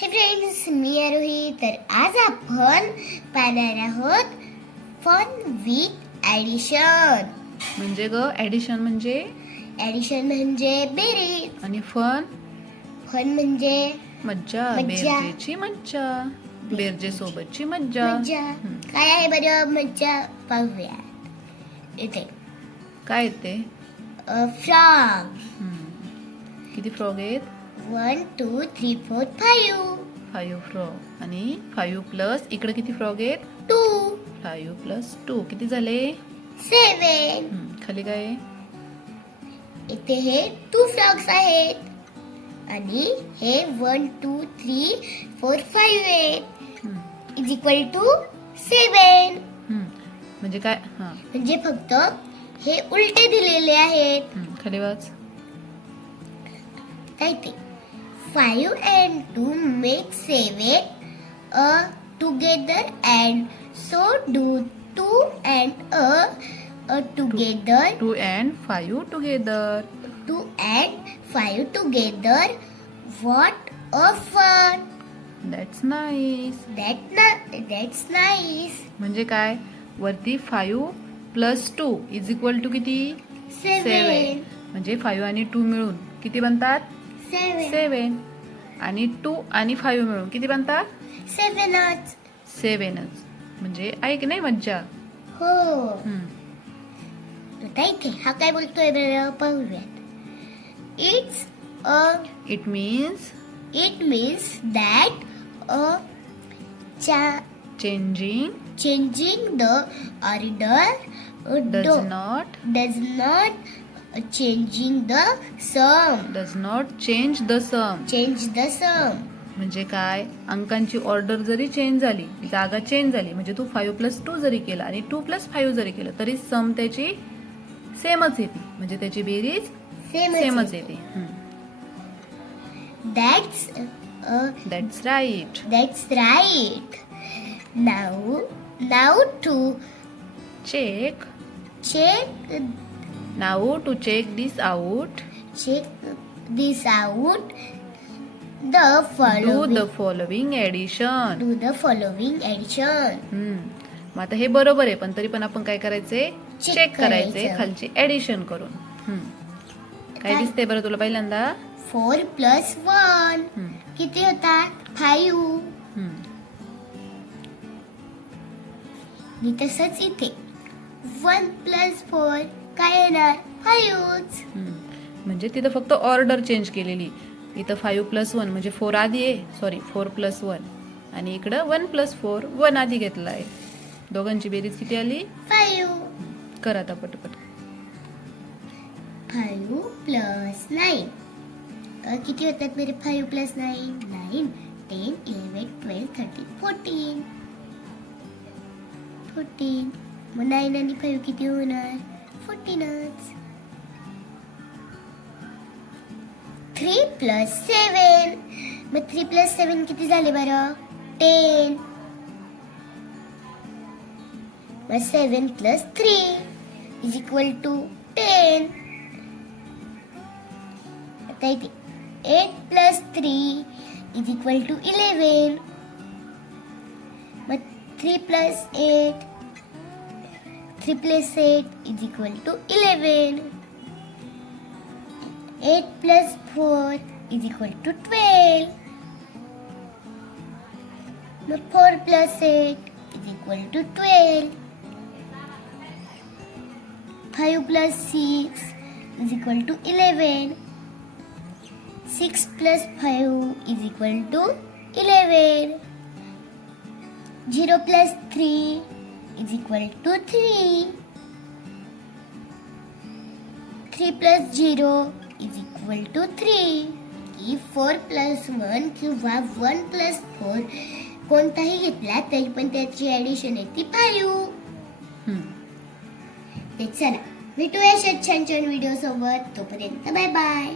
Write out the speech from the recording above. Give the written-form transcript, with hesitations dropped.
हे फ्रेंड्स, मी आरोही. तर आज आपण पाहणार आहोत फन विथ ॲडिशन. म्हणजे ग ॲडिशन म्हणजे ॲडिशन म्हणजे बेरीज आणि फन म्हणजे मज्जा. मज्जा. बेरजेची मज्जा, बेरजे सोबतची मज्जा. मज्जा. काय आहे बरं मज्जा पाहूया. इथे काय येते? फ्रॉग. किती फ्रॉग आहेत? 1 2 3 4 5. 5 फ्रॉग. आणि 5 प्लस इकडे किती फ्रॉग आहेत? 2 5 प्लस 2 किती झाले? 7. खाली काय आहे? इथे हे 2 फ्रॉग्स आहेत आणि हे 1 2 3 4 5 आहेत. Is equal to 7. म्हणजे काय? म्हणजे फक्त हे उलटे दिलेले आहेत. खाली वाच. काय ते 5 and 2 make 7 together, and so do 2 and together. 2 and 5 together. 2 and 5 together. What a fun! That's nice. That's nice. म्हणजे काय? वरती 5 प्लस 2 इज इक्वल टू किती? 7. म्हणजे 5 आणि 2 मिळून किती बनतात? 7. आणि 2 आणि 5 मिळून किती बनतात? 7च. म्हणजे आहे की नाही मज्जा? हो. आता इथे हा काय बोलतोय बरं पाहूयात. It means that changing the order does not changing the sum. does not change the sum. Change the sum. म्हणजे काय? अंकांची ऑर्डर जरी चेंज झाली, जागा चेंज झाली, म्हणजे तू 5 प्लस 2 जरी केला आणि 2 प्लस 5 जरी केलं तरी सम त्याची सेमच येते. म्हणजे त्याची बेरीज सेमच येते. That's right. Now to check this out. The Do the following addition. मग आता हे बरोबर आहे, पण तरी पण आपण काय करायचंय? चेक करायचंय खालची ऍडिशन करून. काय दिसते बरं तुला पहिल्यांदा? 4 plus 1 किती होतात? 5. तसंच इथे 1 plus 4 काय येणार? 5. म्हणजे तिथं फक्त ऑर्डर चेंज केलेली. इथं 5 प्लस 1 म्हणजे 4 आधी आहे. 4 प्लस 1 आणि इकडं 1 प्लस 4 1 आधी घेतला आहे. दोघांची बेरीज किती आली? 5. कर आता पटपट. 5 plus 9 किती होतात बरे? 5 plus 9 9 10 11 12 13 14. मग 9 आणि 5 किती होणार? 14च. 3 plus 7. मग 3 plus 7 किती झाले बरं? 10. मग 7 plus 3 is equal to 10. आता इथे 8 plus 3 is equal to 11. मग 3 plus 8 is equal to 11. 8 plus 4 is equal to 12. Now 4 plus 8 is equal to 12. 5 plus 6 is equal to 11. 6 plus 5 is equal to 11. 0 plus 3 is equal to 3. 3 plus 0 is equal to 3. 4 plus 1 किंवा 1 plus 4 कोणताही घेतला तरी पण त्याची addition येते 5. चला भेटूया छान छान व्हिडिओ सोबत. तोपर्यंत बाय बाय.